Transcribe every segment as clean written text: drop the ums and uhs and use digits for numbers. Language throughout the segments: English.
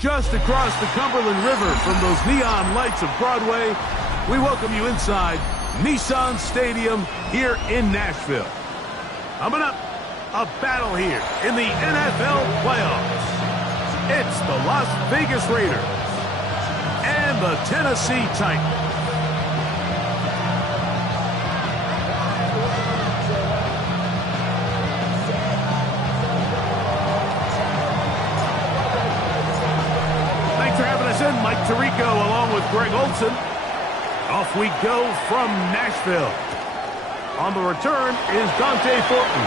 Just across the Cumberland River from those neon lights of Broadway, we welcome you inside Nissan Stadium here in Nashville. Coming up, a battle here in the NFL playoffs. It's the Las Vegas Raiders and the Tennessee Titans. Mike Tirico along with Greg Olson. Off we go from Nashville. On the return is Dante Thornton.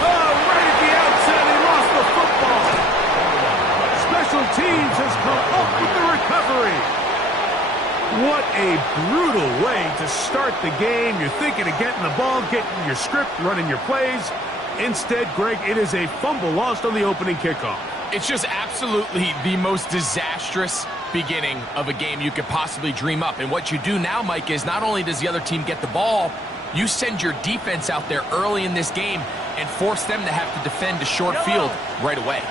Oh, right at the outset, he lost the football. Special teams has come up with the recovery. What a brutal way to start the game. You're thinking of getting the ball, getting your script, running your plays. Instead, Greg, it is a fumble lost on the opening kickoff. It's just absolutely the most disastrous beginning of a game you could possibly dream up. And what you do now, Mike, is not only does the other team get the ball, you send your defense out there early in this game and force them to have to defend a short field right away.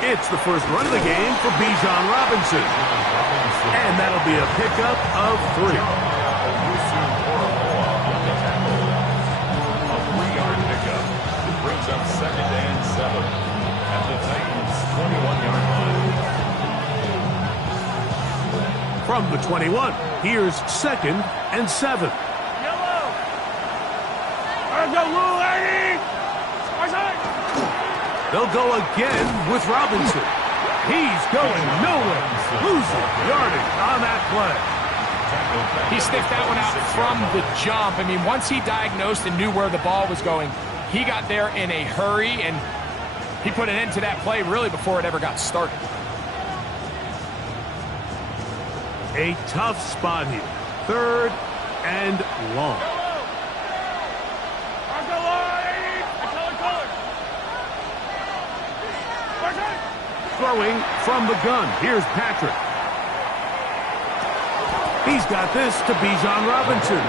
It's the first run of the game for Bijan Robinson. And that'll be a pickup of 3. Up 2nd and 7 at the Titans 21-yard line. From the 21, here's 2nd and 7. They'll go again with Robinson. He's going nowhere. Losing yardage on that play. He sniffed that one out from the jump. I mean, once he diagnosed and knew where the ball was going, he got there in a hurry, and he put an end to that play really before it ever got started. A tough spot here. 3rd and long. Throwing from the gun. Here's Patrick. He's got this to Bijan Robinson.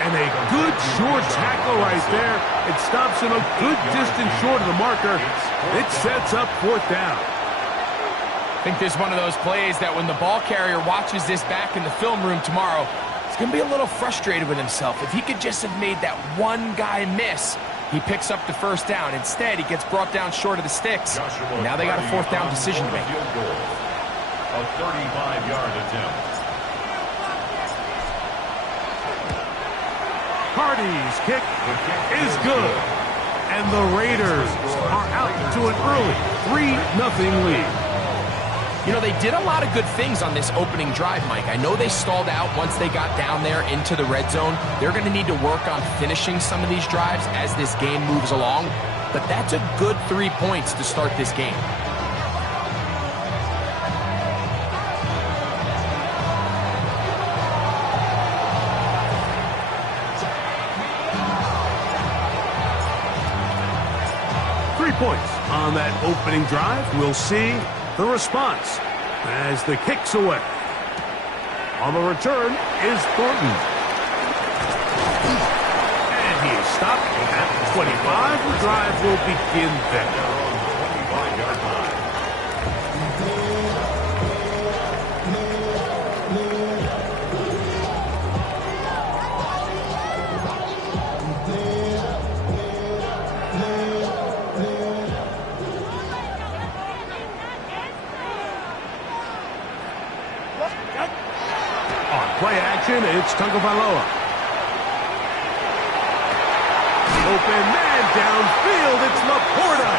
And a good short tackle right there. It stops him a good distance short of the marker. It sets up 4th down. I think this is one of those plays that when the ball carrier watches this back in the film room tomorrow, he's going to be a little frustrated with himself. If he could just have made that one guy miss, he picks up the 1st down. Instead, he gets brought down short of the sticks. And now they got a 4th down decision to make. A 35-yard attempt. Hardy's kick is good. And the Raiders are out to an early 3-0 lead. You know, they did a lot of good things on this opening drive, Mike. I know they stalled out once they got down there into the red zone. They're going to need to work on finishing some of these drives as this game moves along. But that's a good 3 points to start this game. Points on that opening drive. We'll see the response as the kick's away. On the return is Thornton. And he is stopped at the 25. The drive will begin there. 25-yard line. Play action, it's Tagovailoa. Open man downfield, it's Laporta.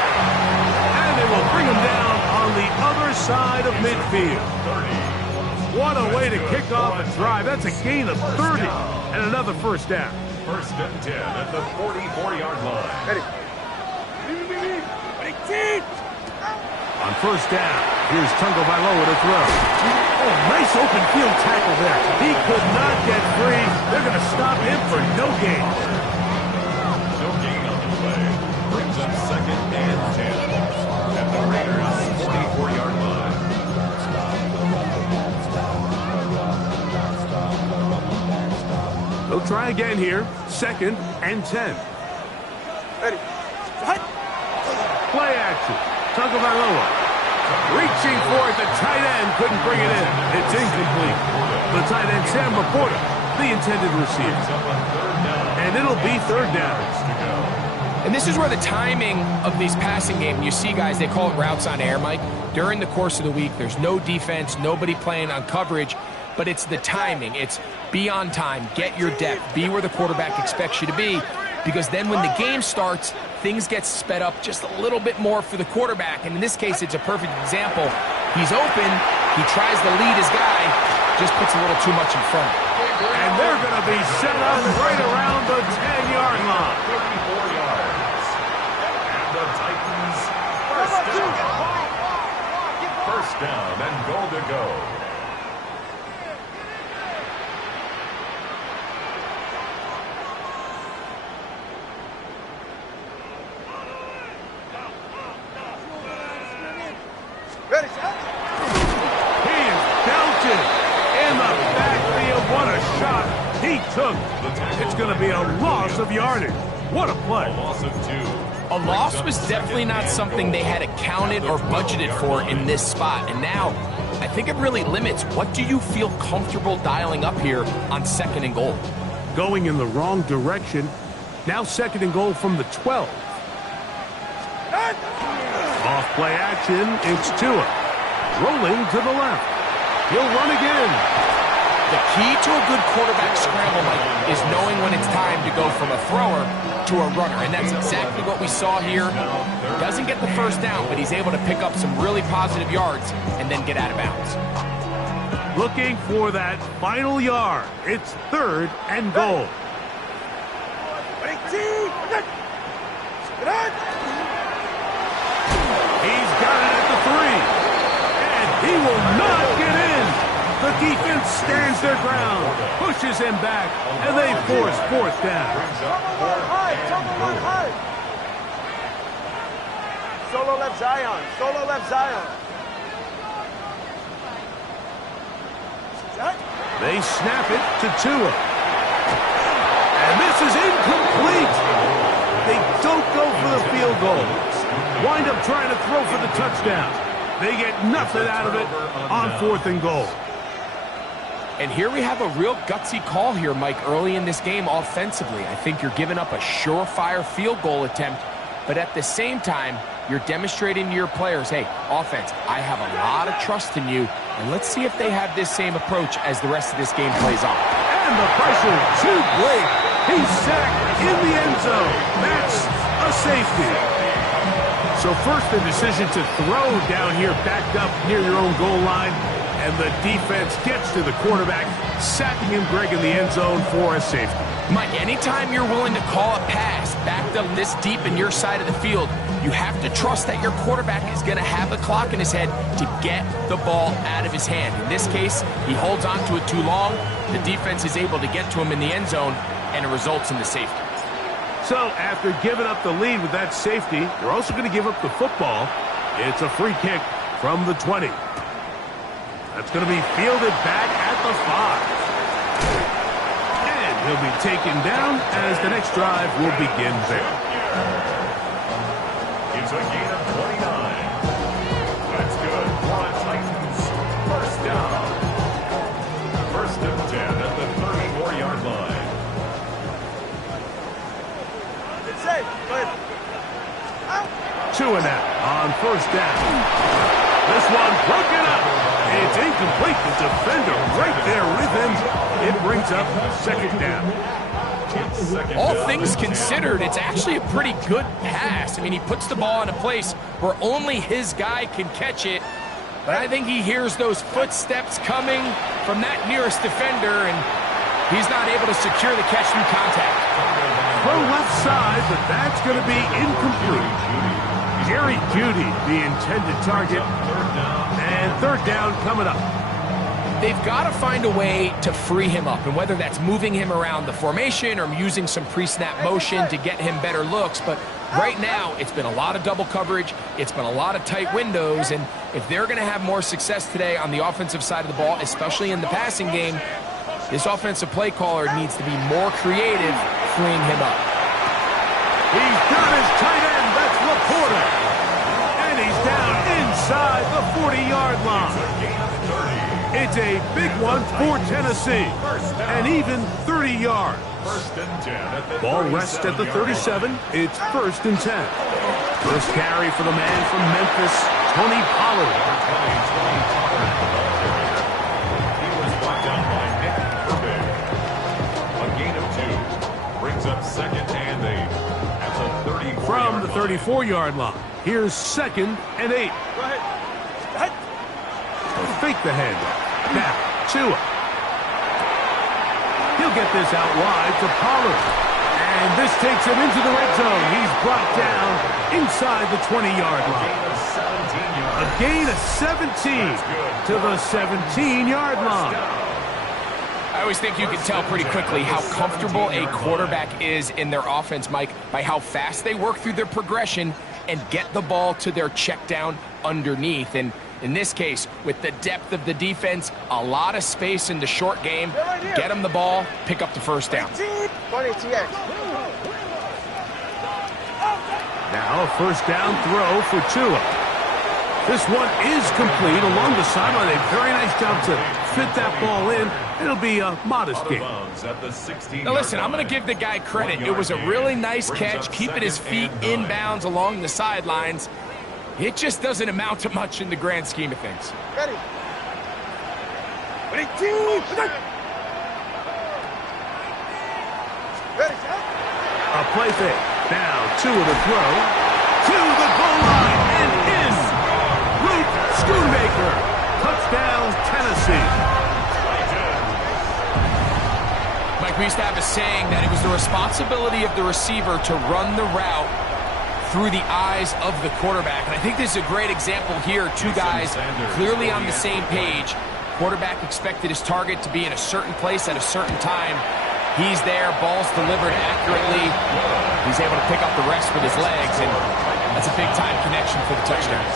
And they will bring him down on the other side of midfield. What a way to kick off a drive. That's a gain of 30 and another 1st down. 1st and 10 at the 44-yard line. Ready. On 1st down, here's Tagovailoa to throw. Oh, nice open field tackle there. He could not get free. They're going to stop him for no gain. No gain on the play. Brings up 2nd and 10 at the Raiders' 44-yard line. They'll try try again here. 2nd and 10. Ready. Play action. Tagovailoa. Reaching for it. The tight end couldn't bring it in. It's incomplete. The tight end, Sam Laporta, the intended receiver. And it'll be 3rd down. And this is where the timing of these passing game, you see guys, they call it routes on air, Mike. During the course of the week, there's no defense, nobody playing on coverage, but it's the timing. It's be on time, get your depth, be where the quarterback expects you to be, because then when the game starts, things get sped up just a little bit more for the quarterback. And in this case, it's a perfect example. He's open, he tries to lead his guy, just puts a little too much in front. And they're going to be set up right around the 10-yard line. 34 yards. And the Titans, first down and goal to go. Ready, set. He is belted in the backfield. What a shot he took. It's going to be a loss of yardage. What a play. A loss of 2. A loss was definitely not something they had accounted or budgeted for in this spot. And now, I think it really limits what do you feel comfortable dialing up here on 2nd and goal. Going in the wrong direction. Now 2nd and goal from the 12. Off play action, it's Tua. Rolling to the left. He'll run again. The key to a good quarterback scramble, Mike, is knowing when it's time to go from a thrower to a runner. And that's exactly what we saw here. Doesn't get the first down, but he's able to pick up some really positive yards and then get out of bounds. Looking for that final yard. It's 3rd and goal. He's got it at the 3. And he will not get in. The defense stands their ground, pushes him back, and they force 4th down. Solo left Zion. Solo left Zion. They snap it to Tua. And this is incomplete. They don't go for the field goal. Wind up trying to throw for the touchdown. They get nothing out of it on 4th and goal. And here we have a real gutsy call here, Mike, early in this game offensively. I think you're giving up a surefire field goal attempt, but at the same time, you're demonstrating to your players, hey, offense, I have a lot of trust in you, and let's see if they have this same approach as the rest of this game plays on. And the pressure too great. He's sacked in the end zone. That's a safety. So first the decision to throw down here backed up near your own goal line, and the defense gets to the quarterback, sacking him, Greg, in the end zone for a safety. Mike, anytime you're willing to call a pass backed up this deep in your side of the field, you have to trust that your quarterback is going to have the clock in his head to get the ball out of his hand. In this case, he holds on to it too long. The defense is able to get to him in the end zone, and it results in the safety. So after giving up the lead with that safety, you're also going to give up the football. It's a free kick from the 20. That's going to be fielded back at the 5. And he'll be taken down as the next drive will begin there. It's a gain of 29. That's good for the Titans. First down. 1st and 10 at the 34-yard line. It's safe. Go ahead. Tua now on 1st down. This one broken up. It's incomplete. The defender right there with him. It brings up 2nd down. All things considered, it's actually a pretty good pass. I mean, he puts the ball in a place where only his guy can catch it. But I think he hears those footsteps coming from that nearest defender, and he's not able to secure the catch through contact. Throw left side, but that's going to be incomplete. Jerry Jeudy, the intended target. And 3rd down coming up. They've got to find a way to free him up, and whether that's moving him around the formation or using some pre-snap motion to get him better looks. But right now, it's been a lot of double coverage. It's been a lot of tight windows, and if they're going to have more success today on the offensive side of the ball, especially in the passing game, This offensive play caller needs to be more creative, freeing him up. He's got his tight end. That's Laporta. And he's down inside the 40-yard line. It's a big one for Tennessee. And even 30 yards. Ball rests at the 37. It's 1st and 10. First carry for the man from Memphis, Tony Pollard. He was brought down by Nick Herbig. A gain of 2 brings up 2nd and 8 at the 34. From the 34-yard line, here's 2nd and 8. Go ahead. Fake the handoff. Now, Tua. He'll get this out wide to Pollard. And this takes him into the red zone. He's brought down inside the 20-yard line. A gain of 17 to the 17-yard line. I always think you can tell pretty quickly how comfortable a quarterback is in their offense, Mike, by how fast they work through their progression and get the ball to their check down underneath. And in this case, with the depth of the defense, a lot of space in the short game, get them the ball, pick up the first down. Now a first down throw for Tua. This one is complete along the sideline. A very nice job to fit that ball in. It'll be a modest gain. Now listen, I'm going to give the guy credit. It was a really nice catch, keeping his feet in bounds along the sidelines. It just doesn't amount to much in the grand scheme of things. Ready. Ready. A play fake. Now Tua to throw. To the goal line and in. Luke Schoonmaker. Touchdown, Tennessee. Mike, we used to have a saying that it was the responsibility of the receiver to run the route through the eyes of the quarterback. And I think this is a great example here. Two guys clearly on the same page. Quarterback expected his target to be in a certain place at a certain time. He's there, ball's delivered accurately. He's able to pick up the rest with his legs, and that's a big-time connection for the touchdown.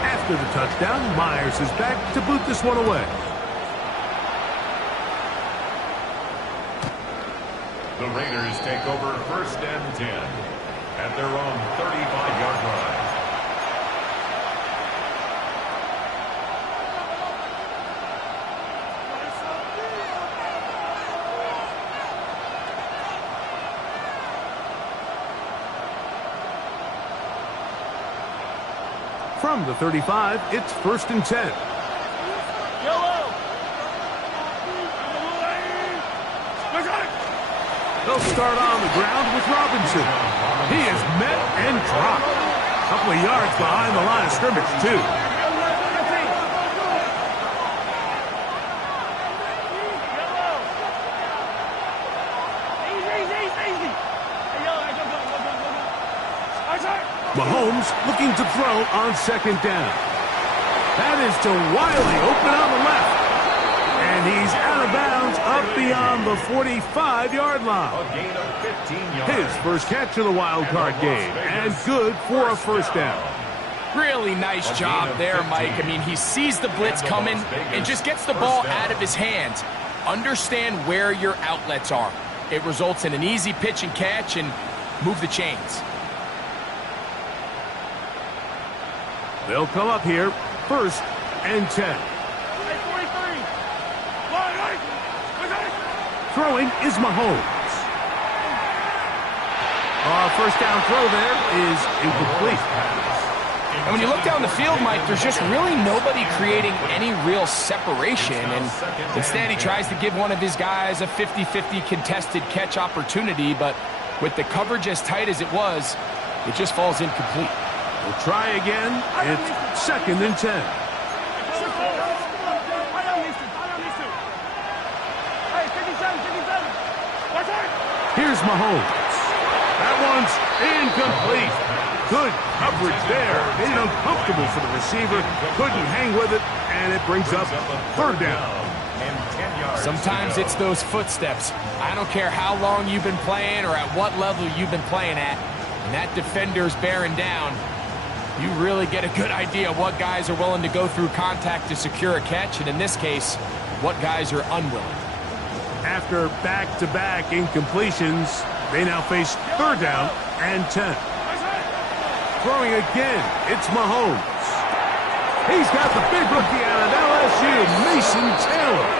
After the touchdown, Myers is back to boot this one away. The Raiders take over 1st and 10 at their own 35-yard line. From the 35, it's 1st and 10. They'll start on the ground with Robinson. He is met and dropped. A couple of yards behind the line of scrimmage, too. Mahomes looking to throw on 2nd down. That is to Wiley, open on the left. And he's out of bounds up beyond the 45-yard line. A gain of 15 yards. His first catch of the wild card game, and good for a first down. Really nice job there, Mike. I mean, he sees the blitz coming and just gets the ball out of his hands. Understand where your outlets are. It results in an easy pitch and catch and move the chains. They'll come up here, 1st and 10. Throwing is Mahomes. First down throw there is incomplete. And when you look down the field, Mike, there's just really nobody creating any real separation. And instead, he tries to give one of his guys a 50-50 contested catch opportunity. But with the coverage as tight as it was, it just falls incomplete. We'll try again. It's 2nd and 10. Here's Mahomes. That one's incomplete. Good coverage there. Made it uncomfortable for the receiver. Couldn't hang with it, and it brings up third down. Sometimes it's those footsteps. I don't care how long you've been playing or at what level you've been playing at. And that defender's bearing down. You really get a good idea of what guys are willing to go through contact to secure a catch, and in this case, what guys are unwilling. After back-to-back incompletions, they now face third down and 10. Throwing again, it's Mahomes. He's got the big rookie out of LSU, Mason Taylor.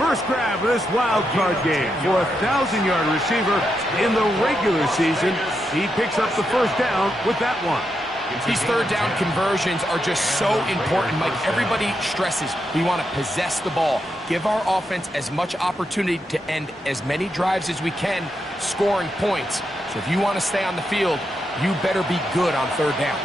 First grab of this wild card game for a 1,000-yard receiver in the regular season. He picks up the first down with that one. These third down conversions are just so important. Like everybody stresses, we want to possess the ball. Give our offense as much opportunity to end as many drives as we can, scoring points. So if you want to stay on the field, you better be good on third down.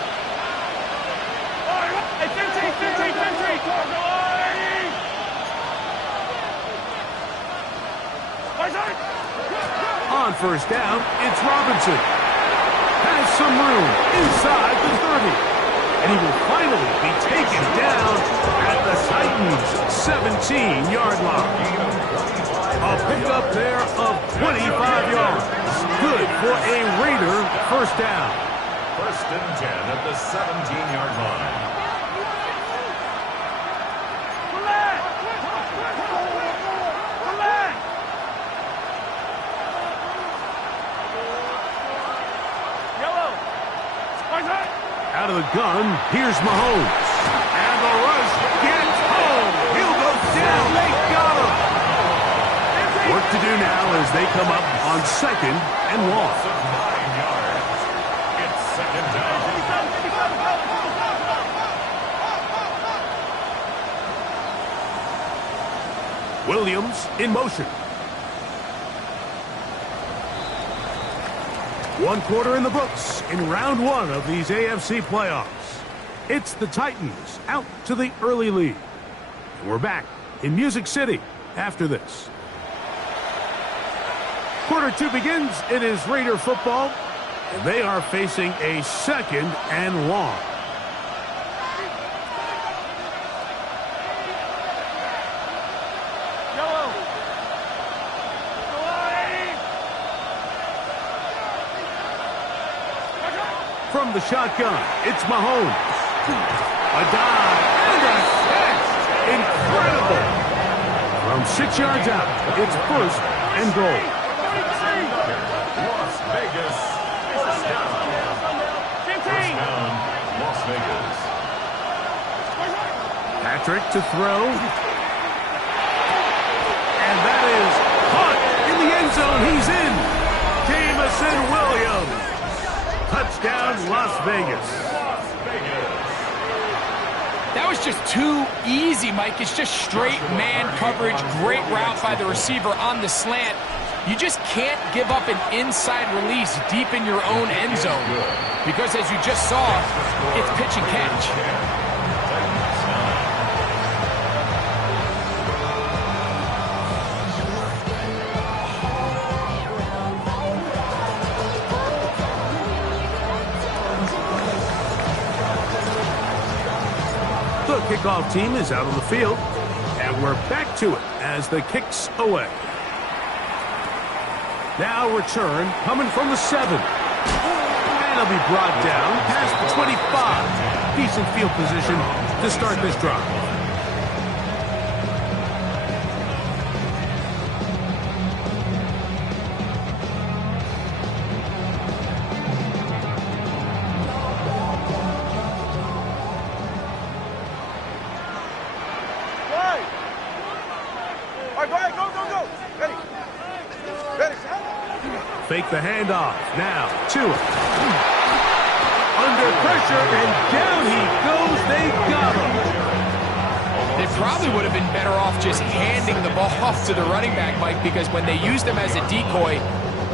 On first down, it's Robinson. Has some room inside the 30. And he will finally be taken down at the Titans' 17-yard line. A pickup there of 25 yards. Good for a Raider first down. First and 10 at the 17-yard line. Out of the gun, here's Mahomes. And the rush gets home. He'll go down. They got him. Work to do now as they come up on second and 1. 9 yards. It's second down. Williams in motion. One quarter in the books in round 1 of these AFC playoffs. It's the Titans out to the early lead. And we're back in Music City after this. Quarter 2 begins. It is Raider football, and they are facing a second and long. From the shotgun, it's Mahomes. A dive and a catch. Incredible. From 6 yards out, it's first and goal. Las Vegas. First down. First down, Las Vegas. Patrick to throw. And that is caught in the end zone. He's in. Jameson Williams. Touchdown, Las Vegas. That was just too easy, Mike. It's just straight man coverage. Great route by the receiver on the slant. You just can't give up an inside release deep in your own end zone. Because as you just saw, it's pitch and catch. The kickoff team is out on the field, and we're back to it as the kick's away. Now return coming from the 7. And it'll be brought down past the 25. Decent field position to start this drive. Fake the handoff. Now to it. Under pressure, and down he goes. They got him. They probably would have been better off just handing the ball off to the running back, Mike, because when they used him as a decoy,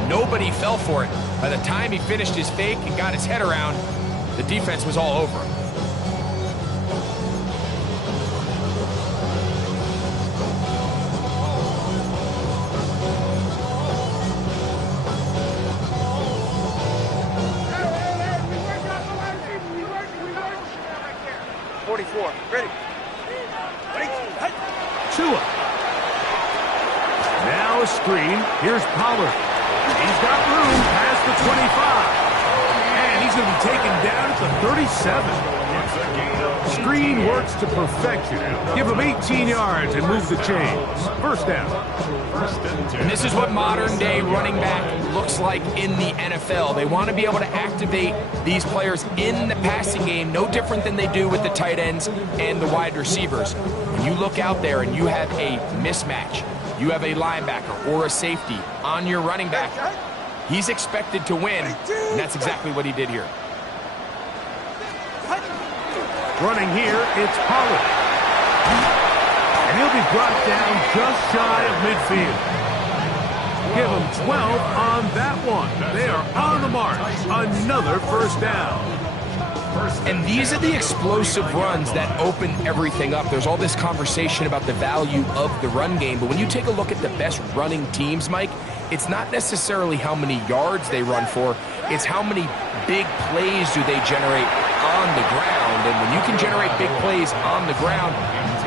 nobody fell for it. By the time he finished his fake and got his head around, the defense was all over him. 44. Ready. Tua. Now a screen. Here's Pollard. He's got room past the 25. And he's going to be taken down at the 37. Screen works to perfection. Give him 18 yards and move the chains. First down. And this is what modern-day running back looks like in the NFL. They want to be able to activate these players in the passing game, no different than they do with the tight ends and the wide receivers. When you look out there and you have a mismatch, you have a linebacker or a safety on your running back, he's expected to win, and that's exactly what he did here. Running here, it's Pollard. And he'll be brought down just shy of midfield. Give him 12 on that one. They are on the mark. Another first down. And these are the explosive runs that open everything up. There's all this conversation about the value of the run game, but when you take a look at the best running teams, Mike, it's not necessarily how many yards they run for, it's how many big plays do they generate on the ground. And when you can generate big plays on the ground,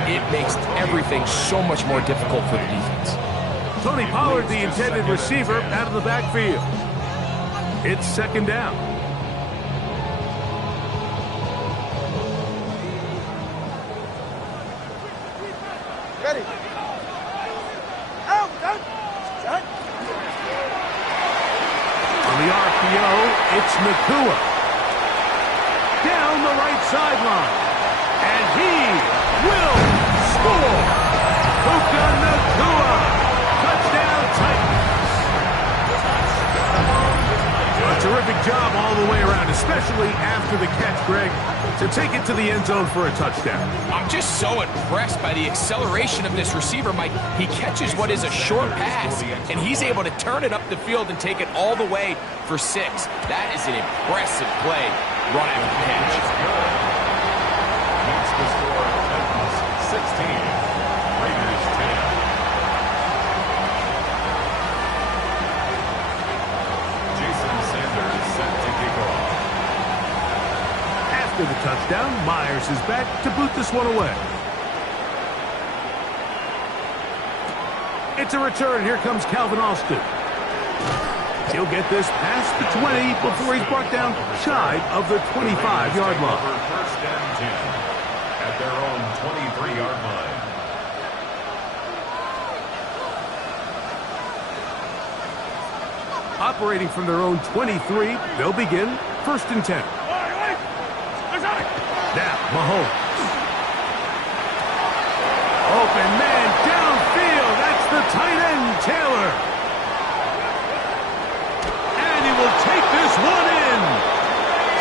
it makes everything so much more difficult for the defense. Tony Pollard, the intended receiver, out of the backfield. It's second down. Ready. Out. Shut. On the RPO, it's Nakua. Down the right sideline. And he will score. Puka Nakua. Touchdown Titans. A terrific job all the way around, especially after the catch, Greg, to take it to the end zone for a touchdown. I'm just so impressed by the acceleration of this receiver, Mike. He catches what is a short pass, and he's able to turn it up the field and take it all the way for 6. That is an impressive play, run after the catch. Makes the score Titans 16, Raiders 10. Jason Sanders set to kick off. After the touchdown, Myers is back to boot this one away. It's a return. Here comes Calvin Austin. He'll get this past the 20 before he's brought down shy of the 25-yard line. First and 10 at their own 23-yard line. Operating from their own 23, they'll begin first and 10. Now, Mahomes. Open man downfield. That's the tight end, Taylor. And he will take this one in.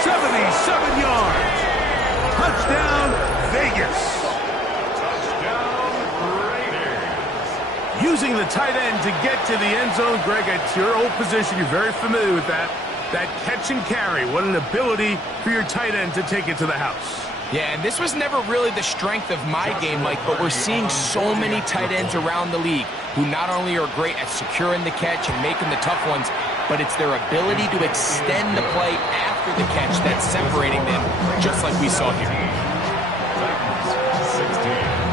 77 yards. Touchdown, Vegas. Touchdown, Raiders. Using the tight end to get to the end zone, Greg, it's your old position. You're very familiar with that. That catch and carry. What an ability for your tight end to take it to the house. Yeah, and this was never really the strength of my game, Mike, but we're seeing so many tight ends around the league who not only are great at securing the catch and making the tough ones, but it's their ability to extend the play after the catch that's separating them, just like we saw here. Titans 16.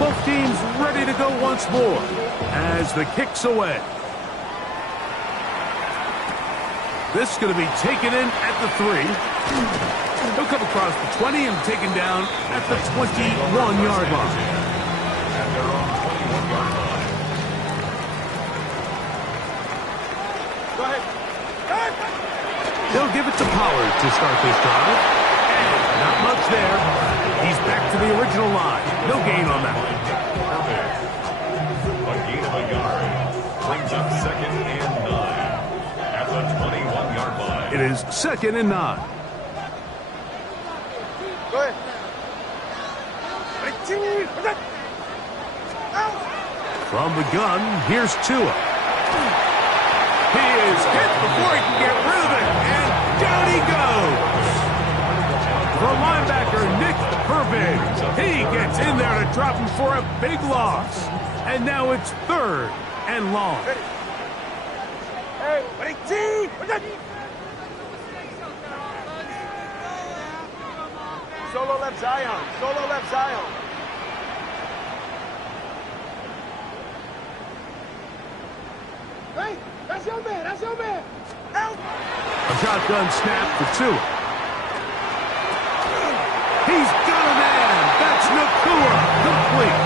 Both teams ready to go once more as the kick's away. This is going to be taken in at the 3. He'll come across the 20 and taken down at the 21-yard line. At their own 21-yard line. Go ahead. They'll give it to Pollard to start this drive. And not much there. He's back to the original line. No gain on that. A gain of a yard brings up second and 9 at the 21-yard line. It is second and 9. Go ahead. From the gun, here's Tua. He is hit before he can get rid of it, and down he goes. The linebacker, Nick Herbig, he gets in there to drop him for a big loss. And now it's third and long. Hey, ready, team. Solo left Zion. Solo left Zion. Hey, that's your man. That's your man. Help. A shotgun snap for Tua. He's got a man. That's Nakua. Complete.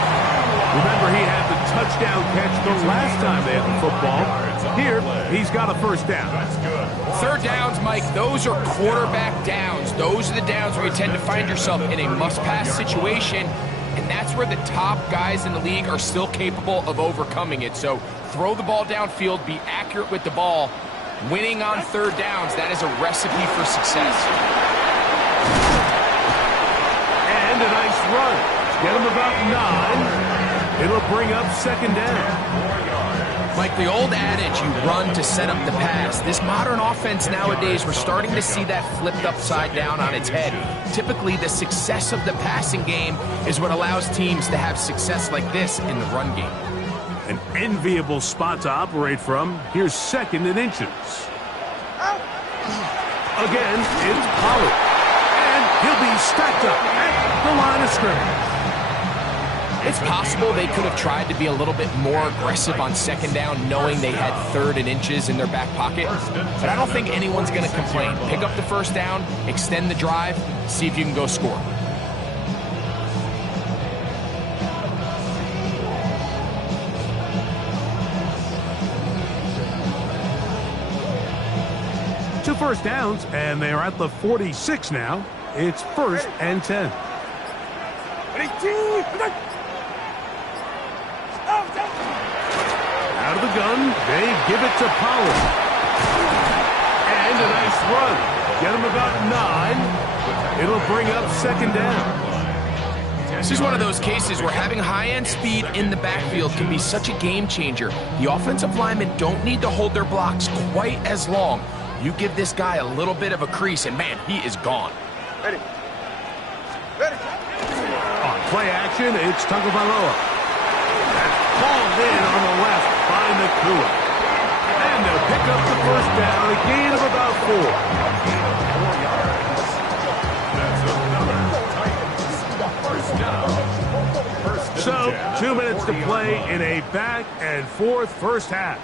Remember, he had the touchdown catch the last time they had the football. Here, he's got a first down. Third downs, Mike, those are quarterback downs. Those are the downs where you tend to find yourself in a must-pass situation, and that's where the top guys in the league are still capable of overcoming it. So throw the ball downfield, be accurate with the ball. Winning on third downs, that is a recipe for success. And a nice run. Get him about 9. It'll bring up second down. Like the old adage, you run to set up the pass. This modern offense nowadays, we're starting to see that flipped upside down on its head. Typically, the success of the passing game is what allows teams to have success like this in the run game. An enviable spot to operate from. Here's second and inches. Again, it's Pollard. And he'll be stacked up at the line of scrimmage. It's possible they could have tried to be a little bit more aggressive on second down, knowing they had third and inches in their back pocket. But I don't think anyone's going to complain. Pick up the first down, extend the drive, see if you can go score. Two first downs, and they're at the 46 now. It's first and 10. Out of the gun, they give it to Pollard. And a nice run. Get him about 9. It'll bring up second down. This is one of those cases where having high-end speed in the backfield can be such a game changer. The offensive linemen don't need to hold their blocks quite as long. You give this guy a little bit of a crease, and man, he is gone. Ready. Ready. On play action, it's Tagovailoa. That's called in on the left by Nakua. And they'll pick up the first down, a gain of about 4. So, 2 minutes to play in a back-and-forth first half.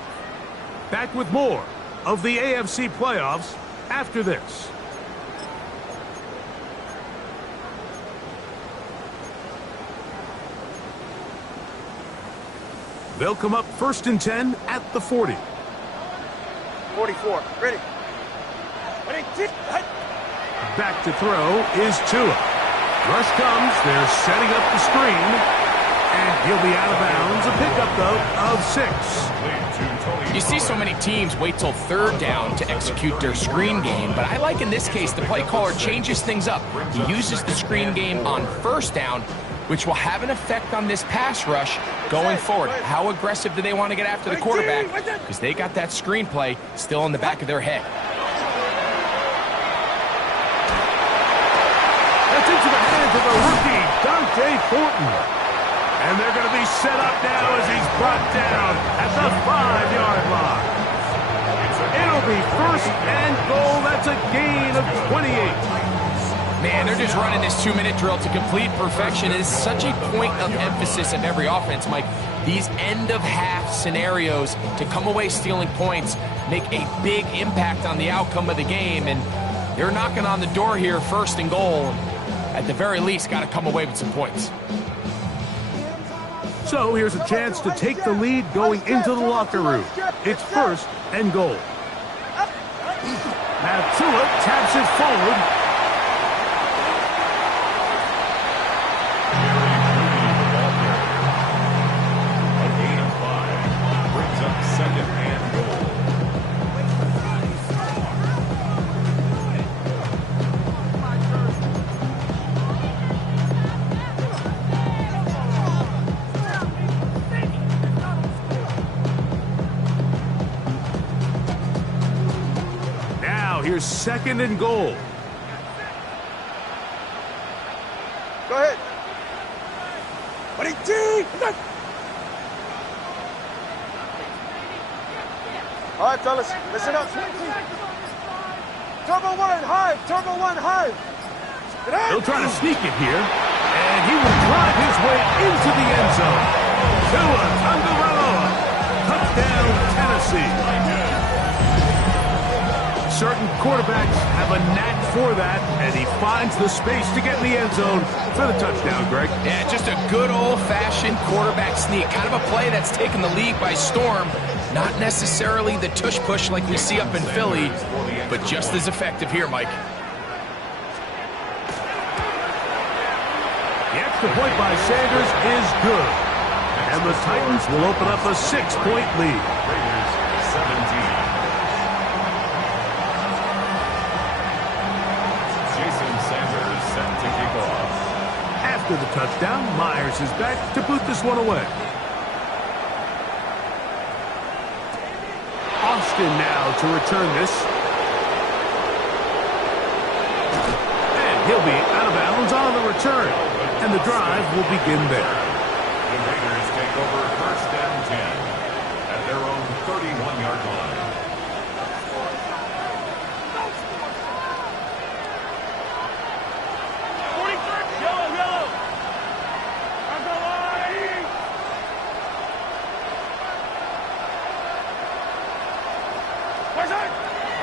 Back with more of the AFC playoffs after this. They'll come up first and 10 at the 40. 44. Ready. Ready. Back to throw is Tua. Rush comes. They're setting up the screen. And he'll be out of bounds. A pickup, though, of 6. You see so many teams wait till third down to execute their screen game, but I like in this case the play caller changes things up. He uses the screen game on first down, which will have an effect on this pass rush going forward. How aggressive do they want to get after the quarterback? Because they got that screen play still in the back of their head. That's into the hands of a rookie, Dante Thornton. And they're going to be set up now as he's brought down at the 5-yard line. It'll be first and goal. That's a gain of 28. Man, they're just running this 2-minute drill to complete perfection. It is such a point of emphasis of every offense, Mike. These end-of-half scenarios to come away stealing points make a big impact on the outcome of the game. And they're knocking on the door here, first and goal. At the very least, got to come away with some points. So here's a chance to take the lead going into the locker room. It's first and goal. Now Tua taps it forward. A gain of 5 brings up second and goal. Here's second and goal. Go ahead. Ready, team. All right, fellas, listen up. Turbo 1, hive! Turbo 1, hive! He'll try to sneak it here, and he will drive his way into the end zone. Tua Tagovailoa, touchdown, Tennessee. Certain quarterbacks have a knack for that, and he finds the space to get in the end zone for the touchdown, Greg. Yeah, just a good old-fashioned quarterback sneak. Kind of a play that's taken the league by storm. Not necessarily the tush-push like we see up in Philly, but just as effective here, Mike. The extra point by Sanders is good. And the Titans will open up a 6-point lead. Raiders 17. Set to kick off. After the touchdown, Myers is back to boot this one away. Austin now to return this. And he'll be out of bounds on the return. And the drive will begin there. The Raiders take over first and 10 at their own 31-yard line.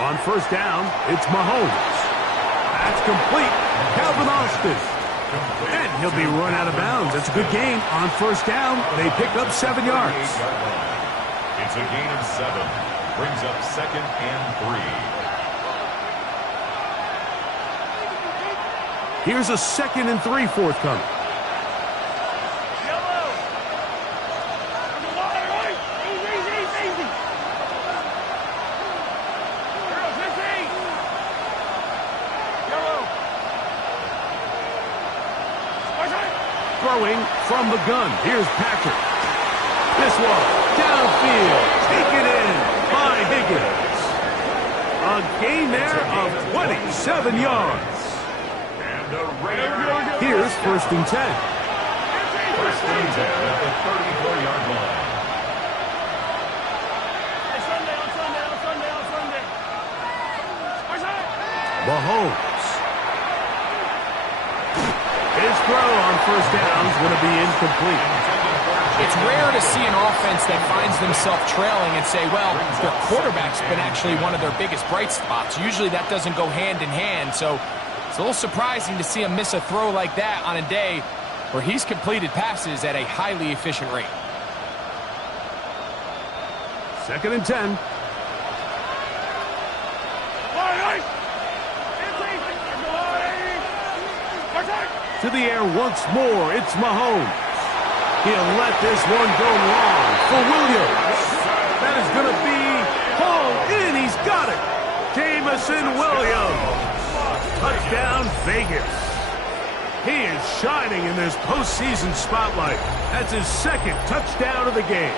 On first down, it's Mahomes. That's complete. Calvin Austin. And he'll be run out of bounds. It's a good game. On first down, they pick up 7 yards. It's a gain of 7. Brings up 2nd and 3. Here's a 2nd and 3 forthcoming. Throwing from the gun. Here's Patrick. This one downfield. Taken in by Higgins. A gain there of 27 yards. And the Raiders. Here's first and 10. First and 10 at the 34-yard line. Mahomes. His throw on first down is going to be incomplete. It's rare to see an offense that finds themselves trailing and say, well, their quarterback's been actually one of their biggest bright spots. Usually that doesn't go hand in hand, so it's a little surprising to see him miss a throw like that on a day where he's completed passes at a highly efficient rate. 2nd and 10. To the air once more, it's Mahomes. He'll let this one go long for Williams. That is going to be hauled in. He's got it. Jamison Williams. Touchdown, Vegas. He is shining in this postseason spotlight. That's his 2nd touchdown of the game.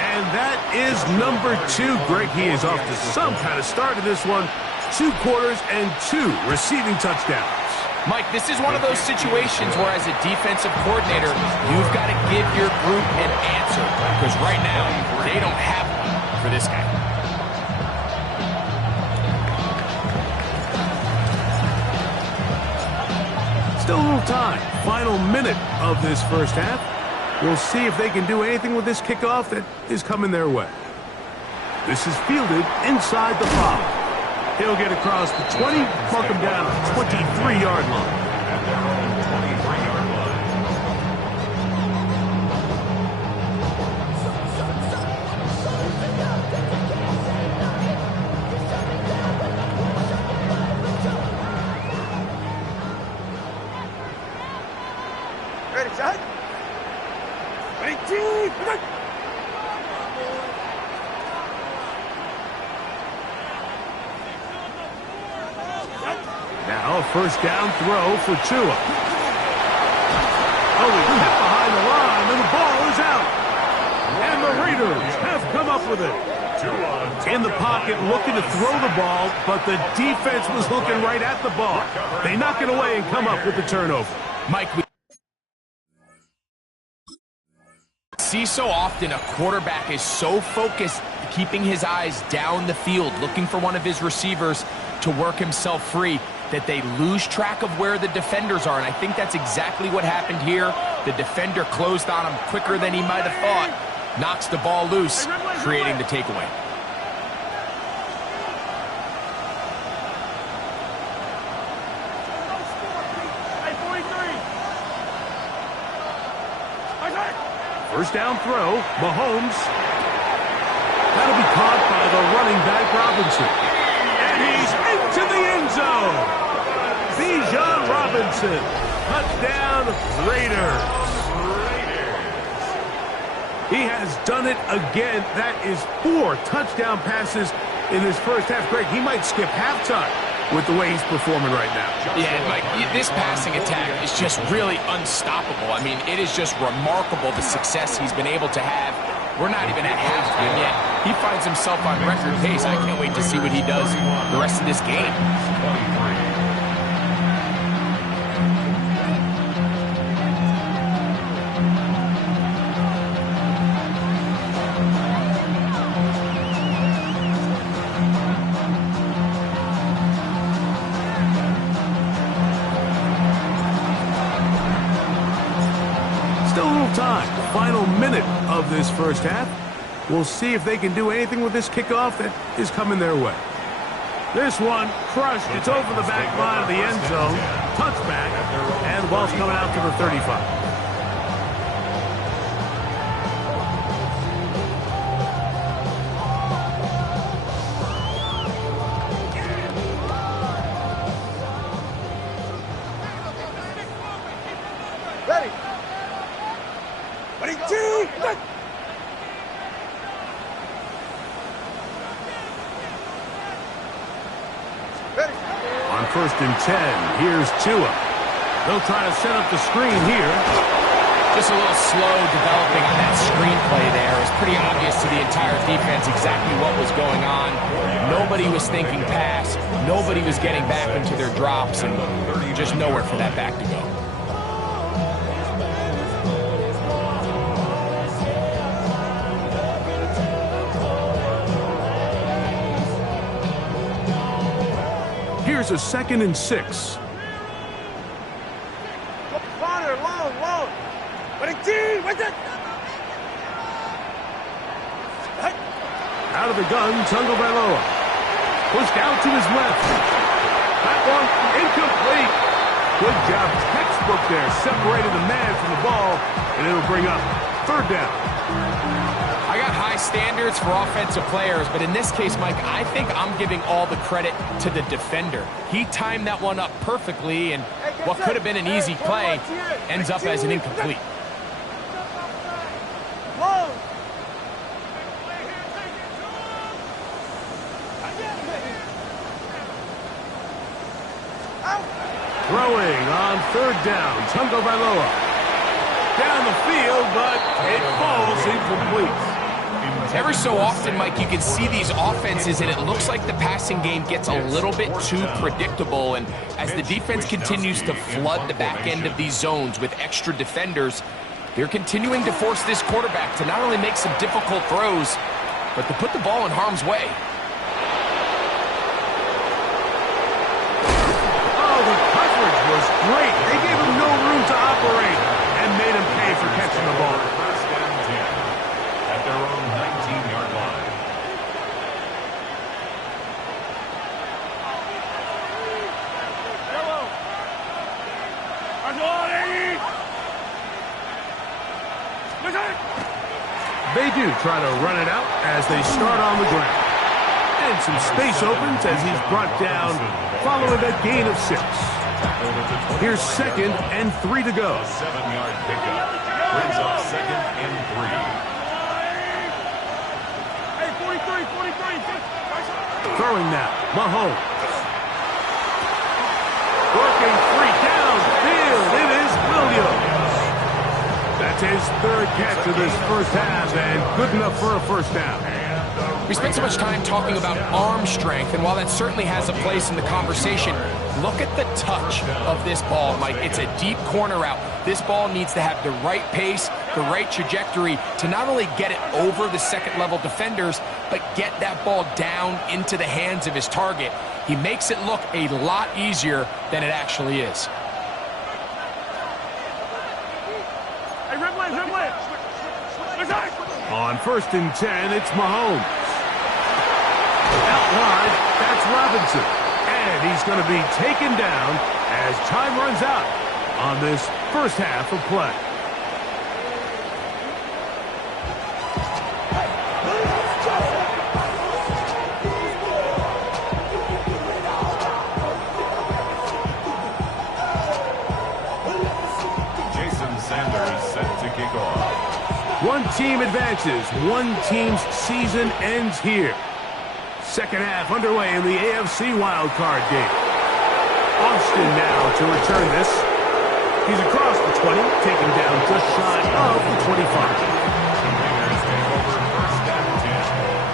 And that is number 2. Greg, he is off to some kind of start in this one. 2 quarters and 2 receiving touchdowns. Mike, this is one of those situations where as a defensive coordinator, you've got to give your group an answer. Because right now, they don't have one for this guy. Still a little time. Final minute of this first half. We'll see if they can do anything with this kickoff that is coming their way. This is fielded inside the 5. He'll get across the 20, mark him down at the 23-yard line. At their own 23-yard line. Ready, set? Ready, two, three. Now a first down throw for Tua. Oh, he hit behind the line, and the ball is out. And the Raiders have come up with it. In the pocket, looking to throw the ball, but the defense was looking right at the ball. They knock it away and come up with the turnover. Mike, see so often a quarterback is so focused, keeping his eyes down the field, looking for one of his receivers to work himself free, that they lose track of where the defenders are. And I think that's exactly what happened here. The defender closed on him quicker than he might have thought, knocks the ball loose, creating the takeaway. First down throw, Mahomes. That'll be caught by the running back, Robinson. And he's into the end zone. Bijan Robinson. Touchdown, Raiders. He has done it again. That is 4 touchdown passes in his first half. Greg, he might skip halftime with the way he's performing right now. Yeah, Mike, this passing attack is just really unstoppable. I mean, it is just remarkable the success he's been able to have. We're not even at halftime yet. He finds himself on record pace. I can't wait to see what he does the rest of this game. Final minute of this first half. We'll see if they can do anything with this kickoff that is coming their way. This one crushed. It's over the back line of the end zone. Touchback. And the ball's coming out to the 35. First and 10. Here's Tua. They'll try to set up the screen here. Just a little slow developing on that screenplay there. It was pretty obvious to the entire defense exactly what was going on. Nobody was thinking pass. Nobody was getting back into their drops, and just nowhere for that back to go. Here's a 2nd and 6. Long. Out of the gun, Tagovailoa. Pushed out to his left. That one incomplete. Good job. Textbook there. Separated the man from the ball, and it'll bring up 3rd down. I got high standards for offensive players, but in this case, Mike, I think I'm giving all the credit to the defender. He timed that one up perfectly, and what could have been an easy play ends up as an incomplete. Throwing on 3rd down, Tagovailoa. Down the field, but it falls incomplete. Every so often, Mike, you can see these offenses, and it looks like the passing game gets a little bit too predictable. And as the defense continues to flood the back end of these zones with extra defenders, they're continuing to force this quarterback to not only make some difficult throws, but to put the ball in harm's way. Oh, the coverage was great. They gave him no room to operate and made him pay for catching the ball. First down 10 at their own 19-yard line. They do try to run it out as they start on the ground. And some space opens as he's brought down following a gain of 6. Here's 2nd and 3 to go. 7-yard pickup brings up 2nd and 3. Throwing now, Mahomes. Working 3 downfield. It is Williams. That's his 3rd catch of this first half, and good enough for a first down. And the We spent so much time talking about arm strength, and while that certainly has a place in the conversation, look at the touch of this ball, Mike. It's a deep corner route. This ball needs to have the right pace, the right trajectory to not only get it over the second-level defenders, but get that ball down into the hands of his target. He makes it look a lot easier than it actually is. On 1st and 10, it's Mahomes. Out wide, that's Robinson. And he's going to be taken down as time runs out on this first half of play. One team advances. One team's season ends here. Second half underway in the AFC wildcard game. Austin now to return this. He's across the 20, taken down just shy of the 25. Raiders take over 1st and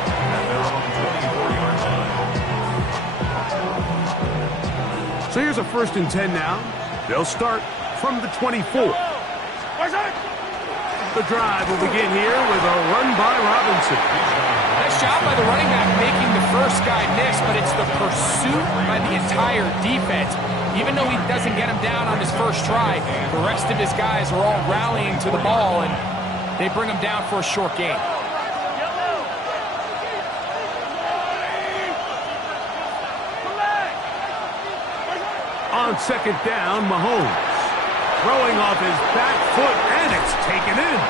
10 at their own 24-yard line. So here's a 1st and 10 now. They'll start from the 24. The drive will begin here with a run by Robinson. Nice job by the running back making the first guy miss, but it's the pursuit by the entire defense. Even though he doesn't get him down on his first try, the rest of his guys are all rallying to the ball, and they bring him down for a short gain. On 2nd down, Mahomes. Throwing off his back foot, and it's taken in.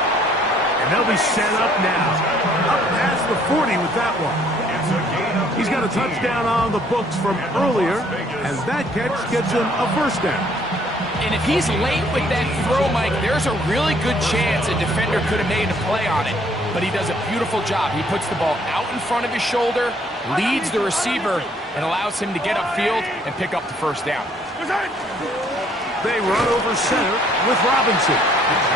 And they'll be set up now. Up past the 40 with that one. He's got a touchdown on the books from earlier, and that catch gets him a 1st down. And if he's late with that throw, Mike, there's a really good chance a defender could have made a play on it. But he does a beautiful job. He puts the ball out in front of his shoulder, leads the receiver, and allows him to get upfield and pick up the 1st down. They run over center with Robinson.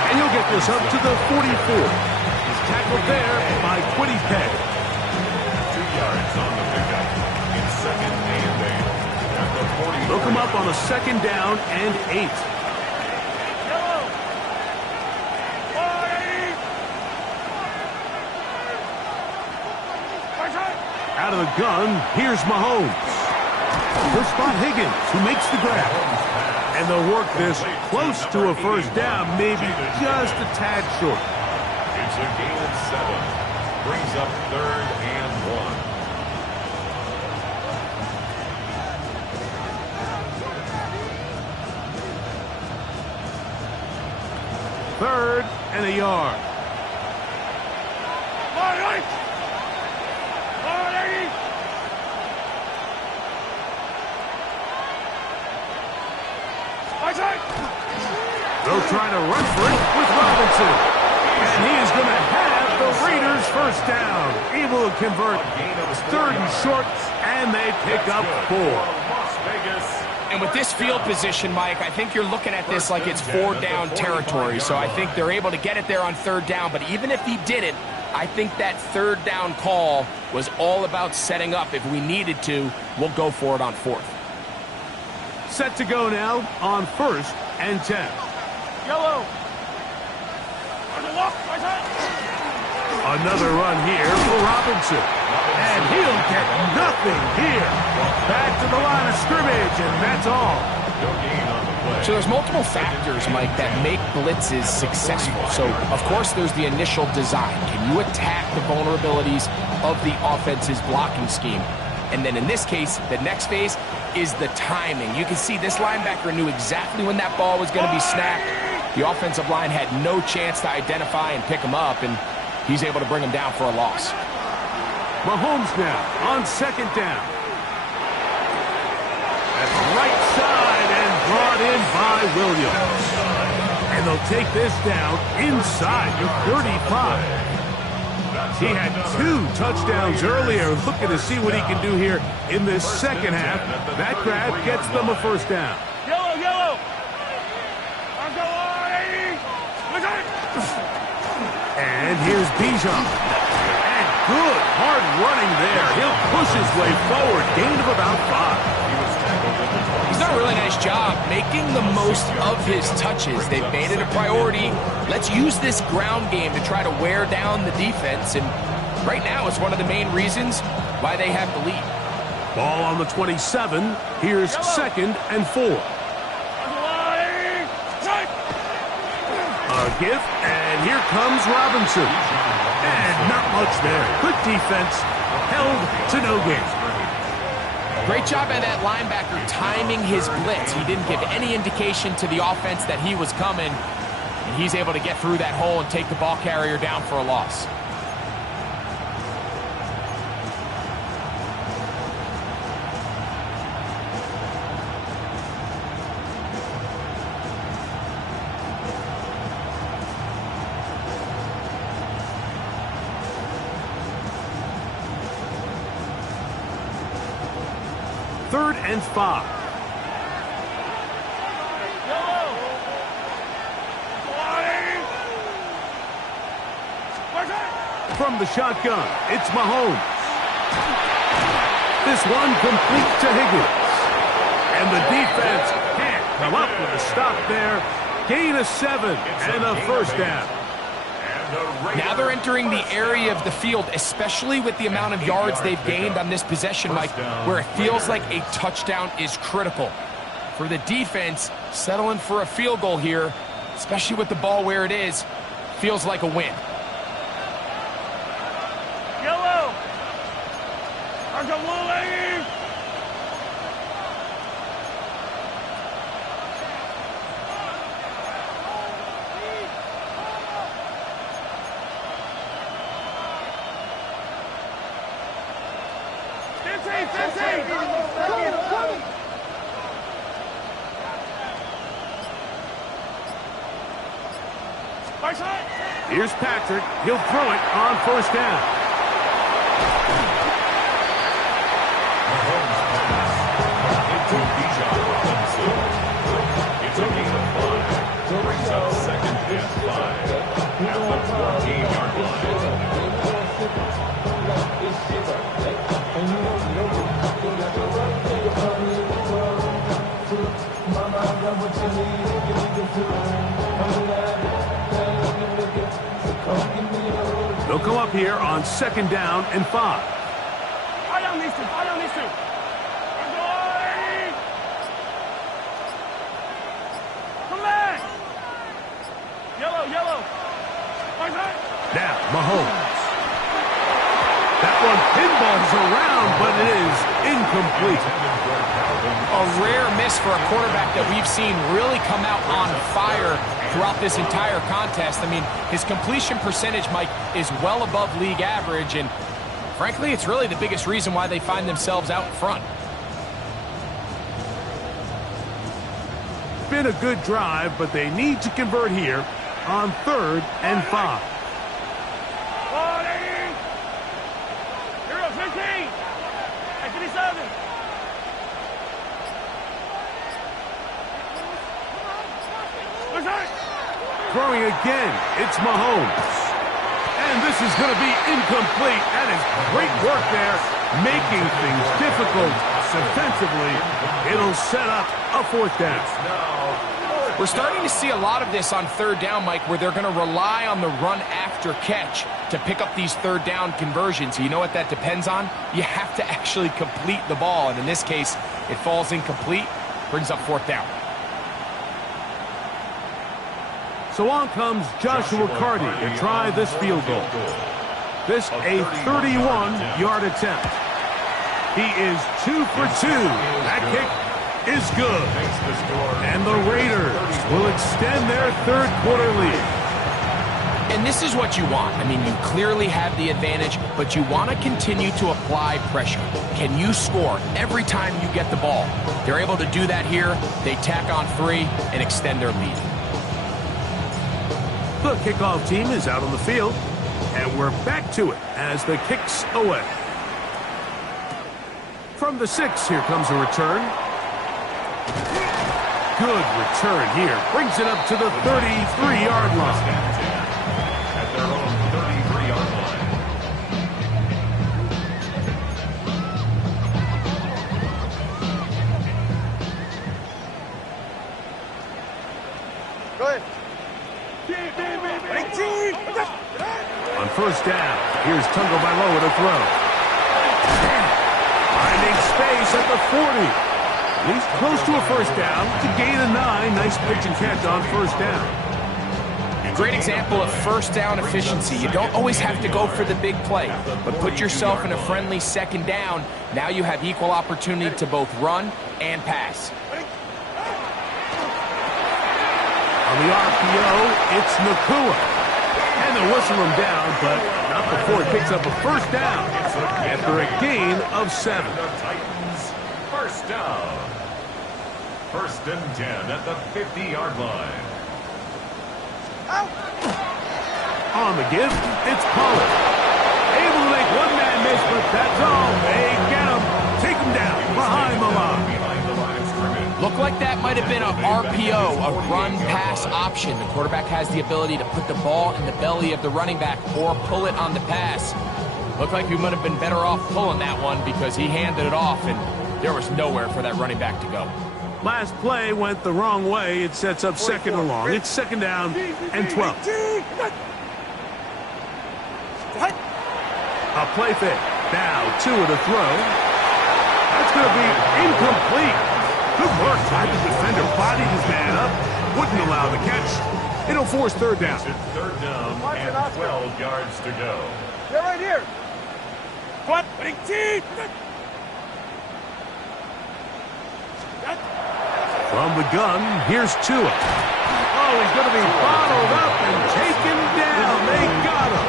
And he'll get this up to the 44. He's tackled there by Quiddy Pay. 2 yards on the pickup. In 2nd and 8. At the 40. Look him up on a 2nd down and 8. Out of the gun, here's Mahomes. He'll spot Higgins, who makes the grab. And they'll work this close to a 1st down, maybe just a tad short. It's a gain of 7. Brings up 3rd and 1. 3rd and a yard. They'll try to run for it with Robinson. And he is going to have the Raiders 1st down. Able to convert 3rd and short, and they pick up 4. And with this field position, Mike, I think you're looking at this like it's 4th down territory. So I think they're able to get it there on 3rd down. But even if he didn't, I think that 3rd down call was all about setting up. If we needed to, we'll go for it on 4th. Set to go now on 1st and 10. Yellow. Another run here for Robinson. And he'll get nothing here. Back to the line of scrimmage, and that's all. So there's multiple factors, Mike, that make blitzes successful. So, of course, there's the initial design. Can you attack the vulnerabilities of the offense's blocking scheme? And then in this case, the next phase is the timing. You can see this linebacker knew exactly when that ball was going to be snapped. The offensive line had no chance to identify and pick him up, and he's able to bring him down for a loss. Mahomes now on 2nd down. That's right side and brought in by Williams. And they'll take this down inside the 35. He had 2 touchdowns earlier. Looking to see what he can do here in this 2nd half. That grab gets them a 1st down. Yellow. And here's Bijan. And Good hard running there. He'll push his way forward. Gain of about 5. He's done a really nice job making the most of his touches. They've made it a priority. Let's use this ground game to try to wear down the defense. And right now, it's one of the main reasons why they have the lead. Ball on the 27. Here's 2nd and 4. A give, and here comes Robinson. And not much there. Good defense. Held to no gain. Great job by that linebacker timing his blitz. He didn't give any indication to the offense that he was coming, and he's able to get through that hole and take the ball carrier down for a loss. Third and 5. From the shotgun, it's Mahomes. This one complete to Higgins. And the defense can't come up with a stop there. Gain of 7 and a first down. Now they're entering the area of the field, especially with the amount of yards they've gained on this possession, Mike, where it feels like a touchdown is critical. For the defense, settling for a field goal here, especially with the ball where it is, feels like a win. Yellow! Here's Patrick. He'll throw it on first down. It's a gain of 5. Brings up 2nd and 5. At the 14-yard They'll come up here on 2nd down and 5. I don't need to. Come back. Yellow. Now, Mahomes. That one pinballs around, but it is incomplete. A rare miss for a quarterback that we've seen really come out on fire throughout this entire contest. I mean, his completion percentage, Mike, is well above league average, and frankly, it's really the biggest reason why they find themselves out in front. Been a good drive, but they need to convert here on 3rd and 5. 15. 57. Throwing again, it's Mahomes. And this is going to be incomplete. That is great work there, making things difficult defensively. It'll set up a 4th down. We're starting to see a lot of this on 3rd down, Mike, where they're going to rely on the run after catch to pick up these 3rd down conversions. You know what that depends on? You have to actually complete the ball, and in this case, it falls incomplete, brings up 4th down. So on comes Joshua Carty to try this field goal. This a 31-yard attempt. He is 2 for 2. That kick is good. And the Raiders will extend their 3rd quarter lead. And this is what you want. I mean, you clearly have the advantage, but you want to continue to apply pressure. Can you score every time you get the ball? They're able to do that here. They tack on 3 and extend their lead. The kickoff team is out on the field, and we're back to it as the kick's away. From the 6, here comes a return. Good return here. Brings it up to the 33-yard line. At their own 33-yard line. Here's Tagovailoa to throw. Finding space at the 40. At least close to a first down. To gain a 9. Nice pitch and catch on first down. Great example of first down efficiency. You don't always have to go for the big play, but put yourself in a friendly second down. Now you have equal opportunity to both run and pass. On the RPO, it's Nakua. And they'll whistle him down, but not before he picks up a first down after a gain of 7. Titans, first down. First and 10 at the 50-yard line. On the give, it's Pollard. Able to make one man miss, but that's all. They get him. Take him down behind the line. Looked like that might have been a RPO, a run-pass option. The quarterback has the ability to put the ball in the belly of the running back or pull it on the pass. Looked like we might have been better off pulling that one because he handed it off, and there was nowhere for that running back to go. Last play went the wrong way. It sets up second and long. It's second down and 12. A play fake. Now Tua to throw. That's going to be incomplete. Good work. Tried the defender, bodied his man up, wouldn't allow the catch. It'll force third down. It's third down and 12 yards to go. They're right here. What? From the gun, here's Tua. Oh, he's going to be bottled up and taken down. They got him.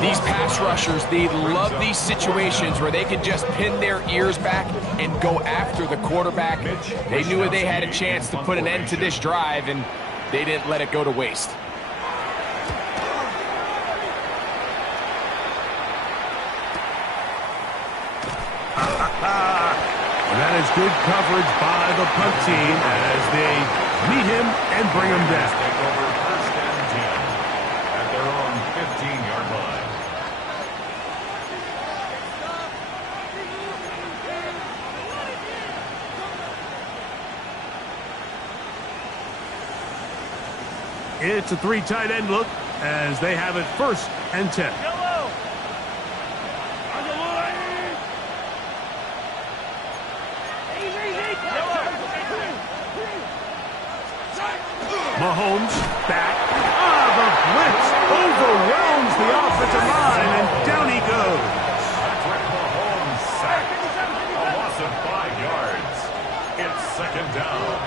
These pass rushers, they love these situations where they can just pin their ears back and go after the quarterback. They knew they had a chance to put an end to this drive, and they didn't let it go to waste. And that is good coverage by the punt team as they meet him and bring him down. Take over first and 10 at their own 15-yard line. It's a 3 tight end look as they have it first and 10. Mahomes back. The blitz overwhelms the offensive line, and down he goes. Patrick Mahomes sacked. A loss of 5 yards. It's second down.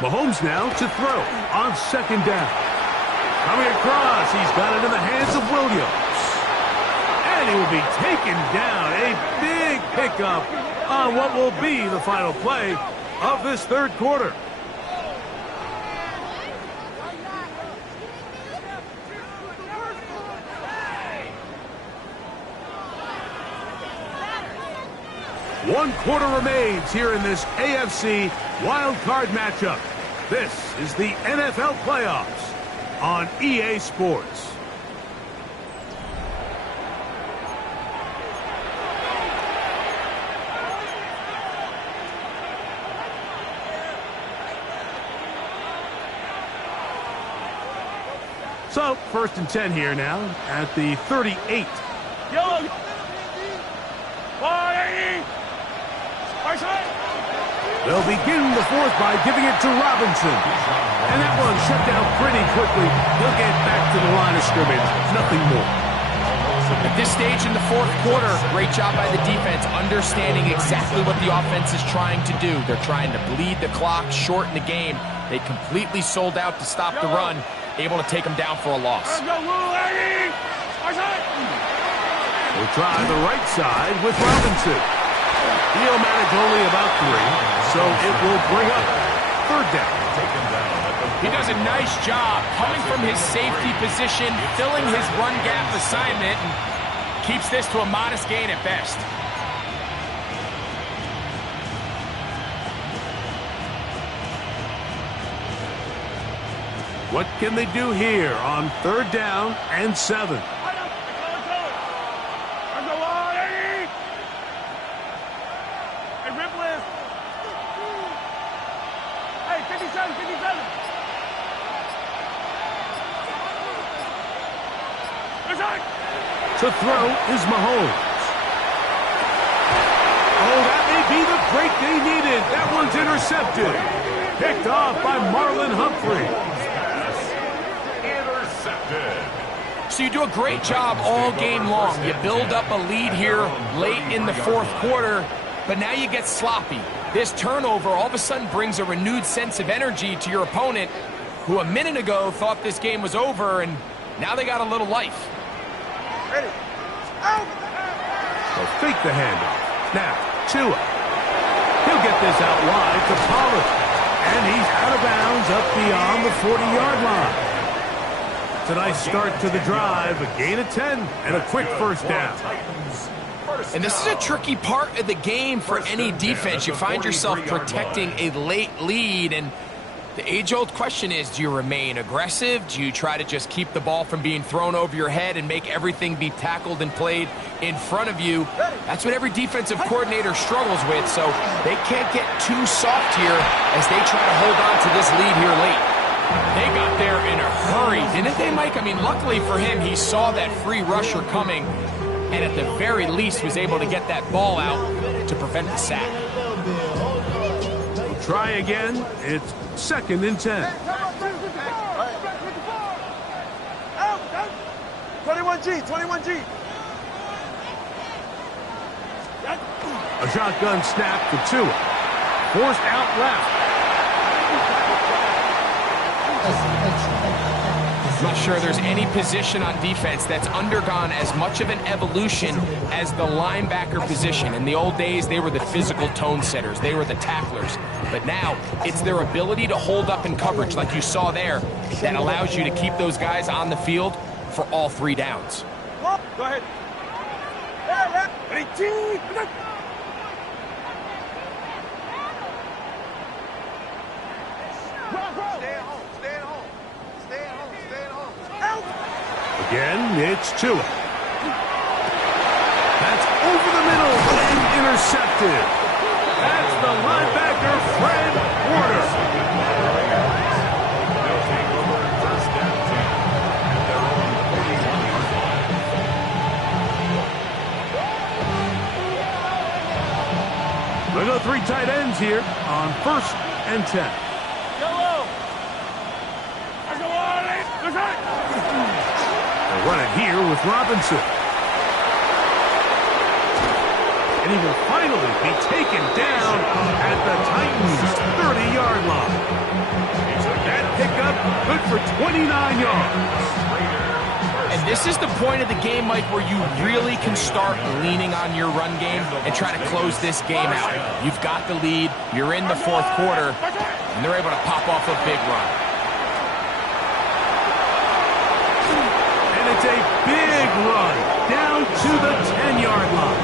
Mahomes now to throw on second down. Coming across, he's got it in the hands of Williams. And he will be taken down. A big pickup on what will be the final play of this third quarter. One quarter remains here in this AFC wild card matchup. This is the NFL playoffs on EA Sports. So, first and 10 here now at the 38. Yellow. They'll begin the fourth by giving it to Robinson. And that one shut down pretty quickly. He'll get back to the line of scrimmage. Nothing more. At this stage in the fourth quarter, great job by the defense, understanding exactly what the offense is trying to do. They're trying to bleed the clock, shorten the game. They completely sold out to stop the run, able to take them down for a loss. We'll try the right side with Robinson. He'll manage only about 3, so it will bring up third down. He does a nice job coming from his safety position, filling his run gap assignment, and keeps this to a modest gain at best. What can they do here on third down and 7? To throw is Mahomes. Oh, that may be the break they needed. That one's intercepted. Picked off by Marlon Humphrey. Intercepted. So you do a great job all game long. You build up a lead here late in the fourth quarter, but now you get sloppy. This turnover all of a sudden brings a renewed sense of energy to your opponent, who a minute ago thought this game was over, and now they got a little life. Ready. Out. They'll fake the handoff. Now, Tua. He'll get this out wide to Pollard. And he's out of bounds up beyond the 40-yard line. It's a nice start to the drive, a gain of 10, and a quick first down. And this is a tricky part of the game for any defense. You find yourself protecting a late lead, and the age-old question is, do you remain aggressive? Do you try to just keep the ball from being thrown over your head and make everything be tackled and played in front of you? That's what every defensive coordinator struggles with, so they can't get too soft here as they try to hold on to this lead here late. They got there in a hurry, didn't they, Mike? I mean, luckily for him, he saw that free rusher coming, and at the very least was able to get that ball out to prevent the sack. Try again. It's 2nd and 10. 21G, 21G. A shotgun snap to Tua. Forced out left. I'm not sure there's any position on defense that's undergone as much of an evolution as the linebacker position. In the old days, they were the physical tone setters. They were the tacklers. But now, it's their ability to hold up in coverage, like you saw there, that allows you to keep those guys on the field for all 3 downs. Go ahead. Again, it's Tua. That's over the middle and intercepted. That's the linebacker, Fred Warner. They'll take over first down 10 at their own 41-yard line. They go 3 tight ends here on 1st and 10. They run it here with Robinson. And he will finally be taken down at the Titans' 30-yard line. That pickup good for 29 yards. And this is the point of the game, Mike, where you really can start leaning on your run game and try to close this game out. You've got the lead, you're in the fourth quarter, and they're able to pop off a big run. And it's a big run down to the 10-yard line.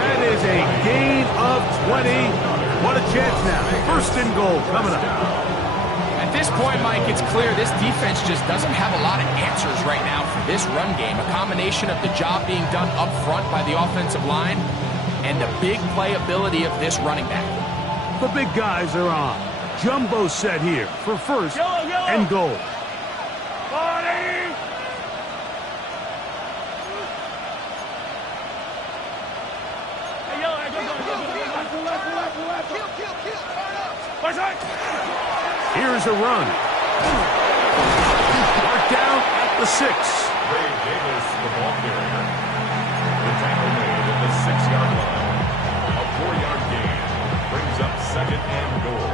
That is a gain of 20. What a chance now. 1st and goal coming up. At this point, Mike, it's clear this defense just doesn't have a lot of answers right now for this run game. A combination of the job being done up front by the offensive line and the big playability of this running back. The big guys are on. Jumbo set here for 1st and goal. Here's a run. Marked down at the 6. Ray Davis, the ball carrier. The tackle made at the 6-yard line. A 4-yard gain brings up 2nd and goal.